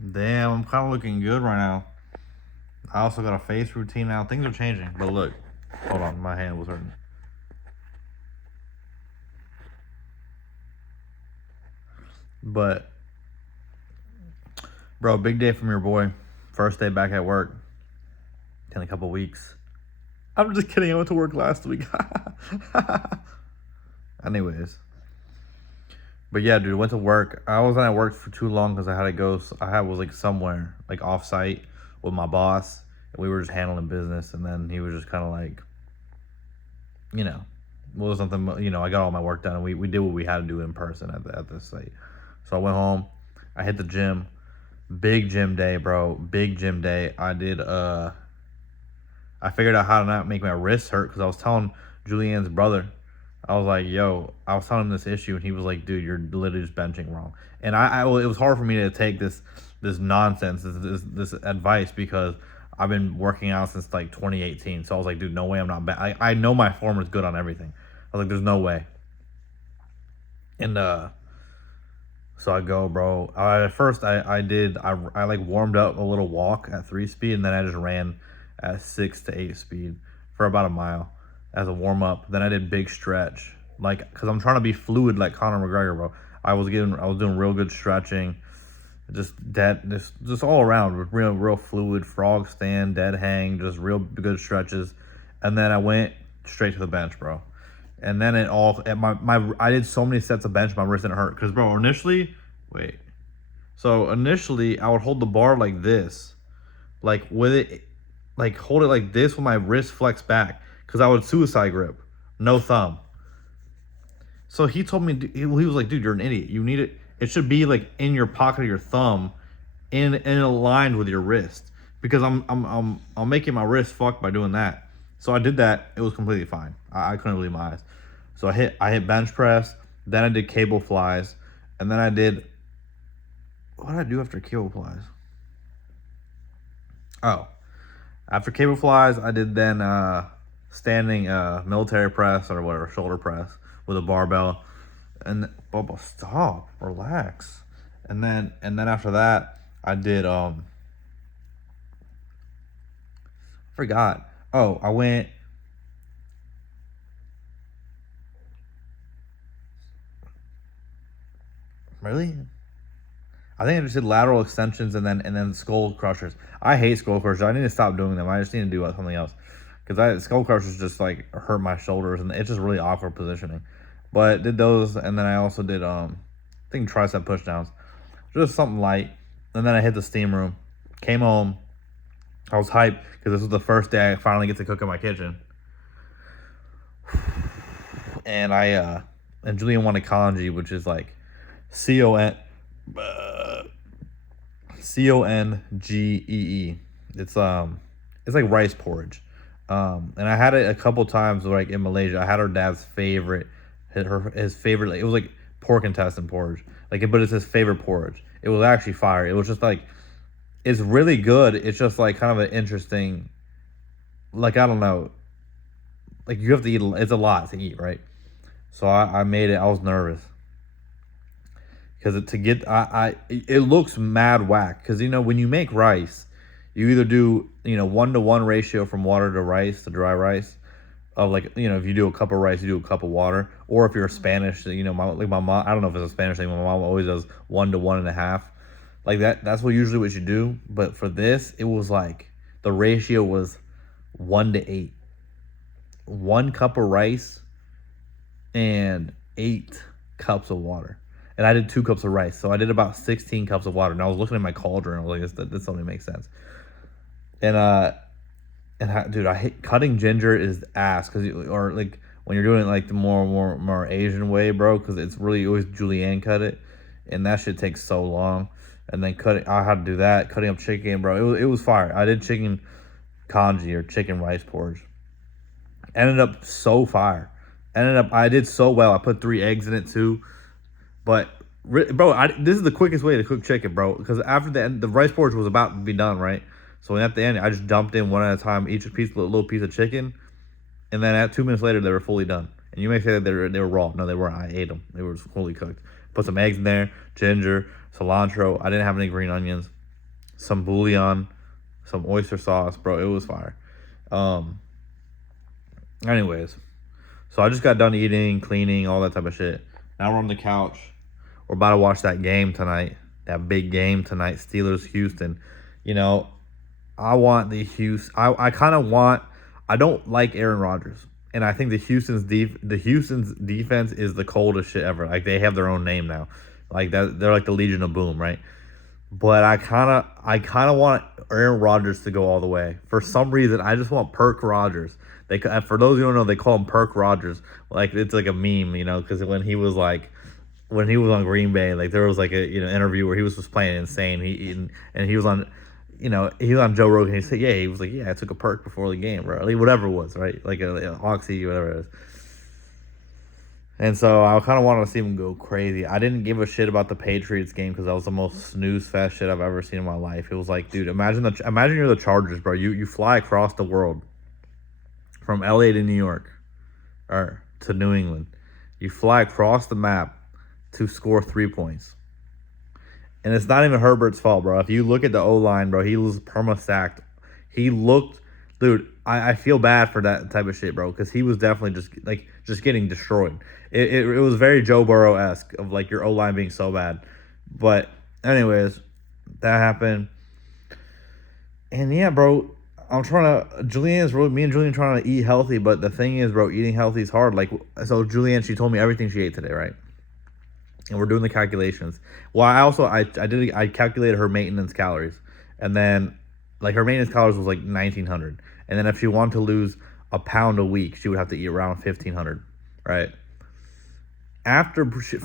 Damn, I'm kind of looking good right now. I also got a face routine now. Things are changing. But look, hold on, my hand was hurting. But, bro, big day from your boy. First day back at work in a couple weeks. I'm just kidding. I went to work last week. Anyways. But yeah, dude, went to work. I wasn't at work for too long because I had to go. I was like somewhere, like off site with my boss. And we were just handling business. And then he was just kind of like, you know, well, something, I got all my work done. And we did what we had to do in person at this site. So I went home. I hit the gym. Big gym day, bro. Big gym day. I figured out how to not make my wrists hurt because I was telling Julianne's brother, I was like, yo, I was telling him this issue, and he was like, dude, you're literally just benching wrong. And it was hard for me to take this nonsense, this advice, because I've been working out since like 2018. So I was like, dude, no way I'm not I know my form is good on everything. I was like, there's no way. And so I go, bro. At first, I like warmed up a little walk at 3 speed, and then I just ran at 6 to 8 speed for about a mile as a warm up. Then I did big stretch, like, cause I'm trying to be fluid like Conor McGregor, bro. I was doing real good stretching, just all around, real fluid, frog stand, dead hang, just real good stretches. And then I went straight to the bench, bro. And then it all at my I did so many sets of bench, my wrist didn't hurt. Cause bro, initially I would hold the bar like this, like with it, like hold it like this with my wrist flexed back, cause I would suicide grip, no thumb. So he told me, he was like, dude, you're an idiot. You need it. It should be like in your pocket of your thumb, and aligned with your wrist, because I'm making my wrist fucked by doing that. So I did that. It was completely fine. I couldn't believe my eyes. So I hit bench press. Then I did cable flies, and then I did. What did I do after cable flies? Oh, after cable flies, I did then standing military press or whatever, shoulder press with a barbell. And Bubba, stop, relax. And then after that, I did forgot. Oh, I went. Really? I think I just did lateral extensions and then skull crushers. I hate skull crushers. I need to stop doing them. I just need to do something else, because skull crushers just like hurt my shoulders, and it's just really awkward positioning. But did those, and then I also did I think tricep pushdowns, just something light. And then I hit the steam room, came home. I was hyped because this was the first day I finally get to cook in my kitchen. And and Julian wanted congee, which is like CON CONGEE. It's like rice porridge. And I had it a couple times like in Malaysia. I had her dad's favorite, his favorite. Like, it was like pork intestine porridge. But it's his favorite porridge. It was actually fire. It was just like, it's really good. It's just like kind of an interesting, like, I don't know. Like, you have to eat. It's a lot to eat, right? So I made it. I was nervous because it looks mad whack, because when you make rice, you either do 1-to-1 ratio from water to rice to dry rice, of like, if you do a cup of rice, you do a cup of water. Or if you're Spanish, my mom, I don't know if it's a Spanish thing, my mom always does 1 to 1.5, like that's usually what you do. But for this, it was like the ratio was 1 to 8, 1 cup of rice and 8 cups of water. And I did 2 cups of rice, so I did about 16 cups of water. And I was looking at my cauldron, I was like, this doesn't make sense. Dude, I hate cutting ginger is ass, or like when you're doing it like the more Asian way, bro, because it's really always Julianne cut it, and that shit takes so long. And then I had to do that, cutting up chicken, bro. It was fire. I did chicken congee, or chicken rice porridge. Ended up so fire. I did so well. I put 3 eggs in it too. But bro, this is the quickest way to cook chicken, bro. Because after the rice porridge was about to be done, right? So at the end, I just dumped in one at a time, each little piece of chicken, and then at 2 minutes later, they were fully done. And you may say that they were raw. No, they weren't. I ate them. They were fully cooked. Put some eggs in there, ginger, cilantro. I didn't have any green onions. some bouillon, some oyster sauce, bro. It was fire. Um, anyways, so I just got done eating, cleaning, all that type of shit. Now we're on the couch. We're about to watch that game tonight. That big game tonight, Steelers Houston. You know, I want the Houston. I kind of want. I don't like Aaron Rodgers, and I think the Houston's defense is the coldest shit ever. Like they have their own name now, like that. They're like the Legion of Boom, right? But I kind of want Aaron Rodgers to go all the way. For some reason, I just want Perk Rodgers. For those who don't know, they call him Perk Rodgers. Like it's like a meme, because when he was on Green Bay, like there was like a interview where he was just playing insane. And he was on, he was on Joe Rogan. He was like, yeah, I took a perk before the game, bro. Like whatever it was, right? Like a oxy, whatever it is. And so I kind of wanted to see him go crazy. I didn't give a shit about the Patriots game because that was the most snooze fest shit I've ever seen in my life. It was like, dude, imagine you're the Chargers, bro. You fly across the world from LA to New York or to New England. You fly across the map to score 3 points. And it's not even Herbert's fault, bro. If you look at the O-line, bro, he was perma-sacked. He looked, dude, I feel bad for that type of shit, bro, because he was definitely just getting destroyed. It was very Joe Burrow-esque of like your O-line being so bad. But anyways, that happened. And yeah, bro, me and Julian trying to eat healthy, but the thing is, bro, eating healthy is hard. Like, so Julian, she told me everything she ate today, right? And we're doing the calculations. Well, I calculated her maintenance calories, and then like her maintenance calories was like 1,900, and then if she wanted to lose a pound a week, she would have to eat around 1,500, right? After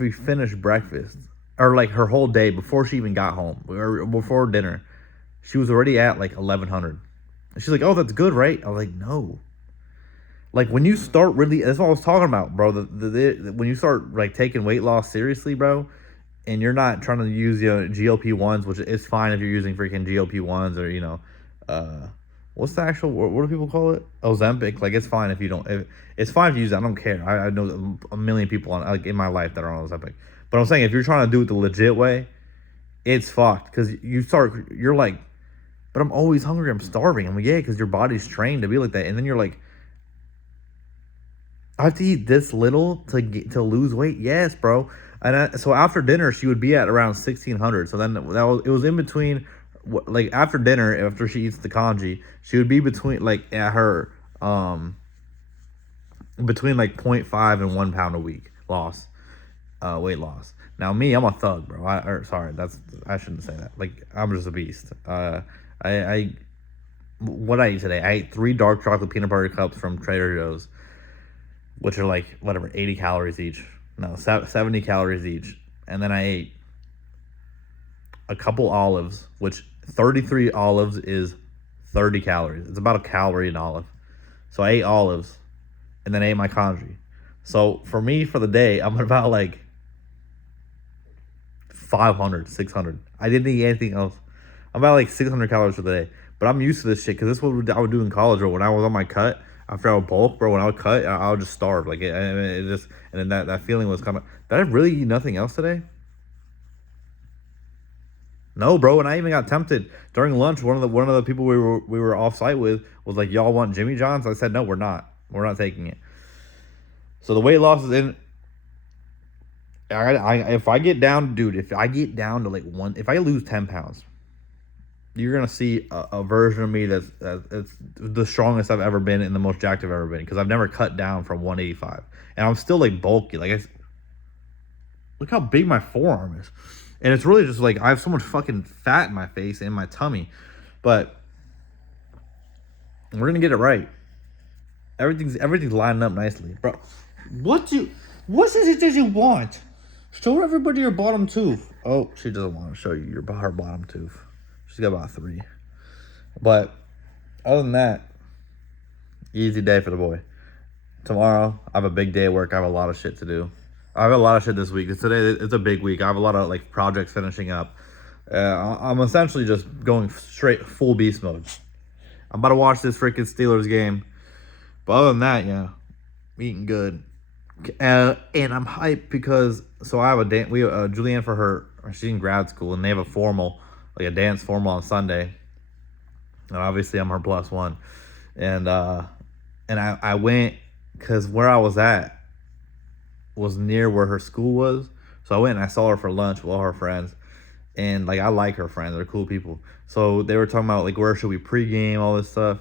we finished breakfast, or like her whole day before she even got home, or before dinner, she was already at like 1,100. And she's like, "Oh, that's good, right?" I was like, "No." Like when you start really, that's what I was talking about, bro. When you start like taking weight loss seriously, bro, and you're not trying to use GLP-1s, which is fine if you're using freaking GLP-1s or what's the actual, what do people call it? Ozempic. Like it's fine if you don't. It's fine if you use it. I don't care. I know a million people like in my life that are on Ozempic. But I'm saying if you're trying to do it the legit way, it's fucked because you're like, but I'm always hungry. I'm starving. I'm like, yeah, because your body's trained to be like that, and then you're like, I have to eat this little to lose weight. Yes, bro. And so after dinner, she would be at around 1,600. So then it was in between, like after dinner, after she eats the congee, she would be between like at her between like 0.5 and 1 pound a week loss, weight loss. Now me, I'm a thug, bro. I shouldn't say that. Like I'm just a beast. I what I ate today? I ate 3 dark chocolate peanut butter cups from Trader Joe's, which are like whatever 80 calories each. No, 70 calories each. And then I ate a couple olives, which 33 olives is 30 calories. It's about a calorie an olive. So I ate olives and then I ate my congee. So for me, for the day, I'm about like 500, 600. I didn't eat anything else. I'm about like 600 calories for the day. But I'm used to this shit because this is what I would do in college or when I was on my cut. After I would bulk, bro, when I would cut, I would just starve. Like it just, and then that feeling was kind of. Did I really eat nothing else today? No, bro. And I even got tempted during lunch. One of the people we were off site with was like, "Y'all want Jimmy John's?" I said, "No, we're not. We're not taking it." So the weight loss is in. If I get down, dude, if I get down to like if I lose 10 pounds, you're gonna see a version of me that's it's the strongest I've ever been and the most jacked I've ever been because I've never cut down from 185 and I'm still like bulky. Look how big my forearm is, and it's really just like I have so much fucking fat in my face and my tummy, but we're gonna get it right. Everything's lining up nicely, bro. What is it that you want? Show everybody your bottom tooth. Oh, she doesn't want to show you her bottom tooth. She's got about 3. But other than that, easy day for the boy. Tomorrow, I have a big day at work. I have a lot of shit to do. I have a lot of shit this week. Today, it's a big week. I have a lot of like projects finishing up. I'm essentially just going straight full beast mode. I'm about to watch this freaking Steelers game. But other than that, yeah, eating good. And I'm hyped because I have Julianne for she's in grad school and they have a formal like a dance formal on Sunday, and obviously I'm her plus one, and I went because where I was at was near where her school was, so I went and I saw her for lunch with all her friends, and like I like her friends, they're cool people. So they were talking about like where should we pregame, all this stuff,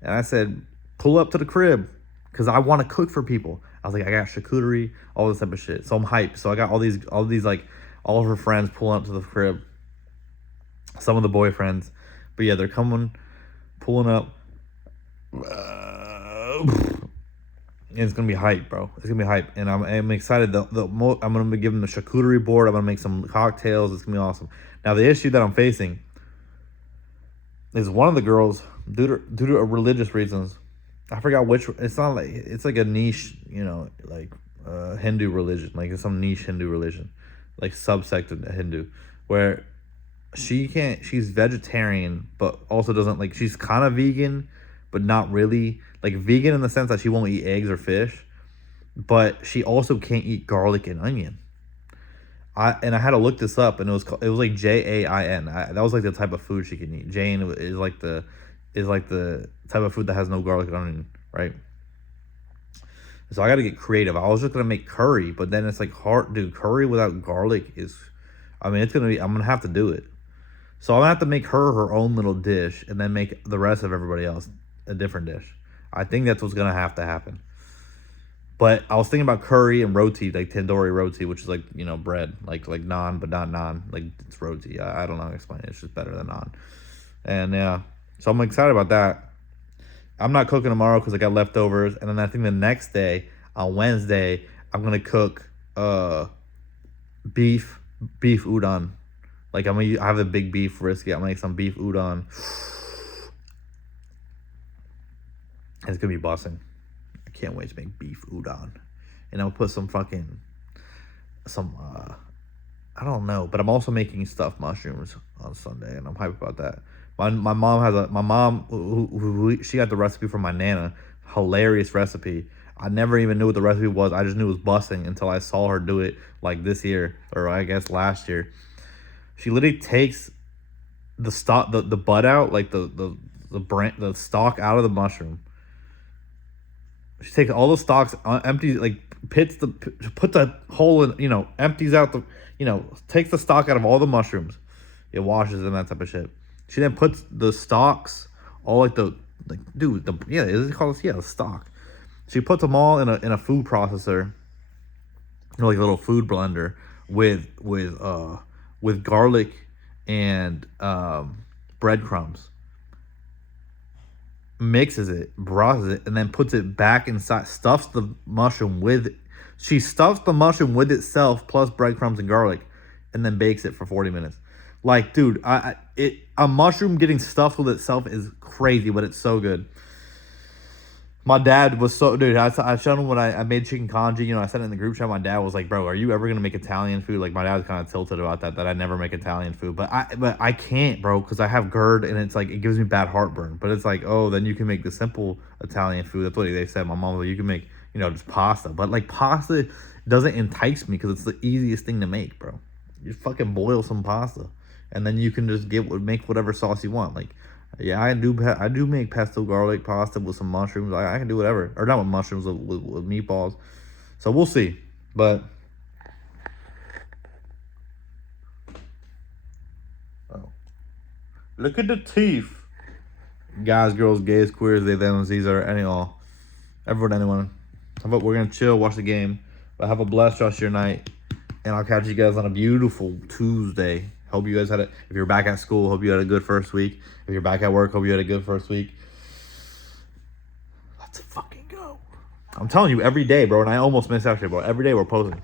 and I said pull up to the crib because I want to cook for people. I was like, I got charcuterie, all this type of shit. So I'm hyped. So I got all these like all of her friends pulling up to the crib. Some of the boyfriends, but yeah, they're coming, pulling up. And it's gonna be hype, bro. It's gonna be hype, and I'm excited. I'm gonna give them the charcuterie board. I'm gonna make some cocktails. It's gonna be awesome. Now the issue that I'm facing is one of the girls, due to religious reasons, I forgot which. It's not like it's like a niche, you know, like Hindu religion, like it's some niche Hindu religion, like subsect of Hindu, where she can't. She's vegetarian, but also doesn't like. She's kind of vegan, but not really. Like vegan in the sense that she won't eat eggs or fish, but she also can't eat garlic and onion. I had to look this up, and it was like Jain. That was like the type of food she can eat. Jain is like the type of food that has no garlic and onion, right? So I got to get creative. I was just gonna make curry, but then it's like hard, dude. Curry without garlic is, I mean, it's gonna be. I'm gonna have to do it. So I'm gonna have to make her own little dish, and then make the rest of everybody else a different dish. I think that's what's gonna have to happen. But I was thinking about curry and roti, like tandoori roti, which is like, you know, bread, like naan, but not naan. Like it's roti. I don't know how to explain it. It's just better than naan. And yeah, so I'm excited about that. I'm not cooking tomorrow because I got leftovers, and then I think the next day on Wednesday I'm gonna cook beef udon. Like I have a big beef brisket. I'm gonna make some beef udon. It's gonna be busting. I can't wait to make beef udon, and I'll put some I don't know, but I'm also making stuffed mushrooms on Sunday, and I'm hyped about that. My mom who she got the recipe from my nana. Hilarious recipe. I never even knew what the recipe was. I just knew it was busting until I saw her do it like this year, or I guess last year. She literally takes the bud out, like the stalk out of the mushroom. She takes all the stalks, empties, like put the hole in, you know, empties out the, you know, takes the stalk out of all the mushrooms. It washes them, that type of shit. She then puts the stalks, all like dude, is it called, the stalk. She puts them all in a food processor, like a little food blender with garlic and breadcrumbs. Mixes it, browses it, and then puts it back inside. Stuffs the mushroom with. She stuffs the mushroom with itself plus breadcrumbs and garlic, and then bakes it for 40 minutes. Like, dude, a mushroom getting stuffed with itself is crazy, but it's so good. My dad was so, dude, I showed him when I made chicken congee, you know, I said it in the group chat. My dad was like, bro, are you ever going to make Italian food? Like, my dad was kind of tilted about that I never make Italian food. But I can't, bro, because I have GERD, and it's like, it gives me bad heartburn. But it's like, oh, then you can make the simple Italian food. That's what they said. My mom was like, you can make, you know, just pasta. But, like, pasta doesn't entice me because it's the easiest thing to make, bro. You fucking boil some pasta, and then you can just make whatever sauce you want. Like, yeah, I do make pesto garlic pasta with some mushrooms. I can do whatever, or not with mushrooms, with meatballs. So we'll see. But oh, look at the teeth, guys, girls, gays, queers, they, them, these are any all, everyone, anyone. How about we're gonna chill, watch the game, but have a blessed rest of your night, and I'll catch you guys on a beautiful Tuesday. Hope you guys had it. If you're back at school, hope you had a good first week. If you're back at work, hope you had a good first week. Let's fucking go. I'm telling you, every day, bro, and I almost missed out, bro. Every day we're posting.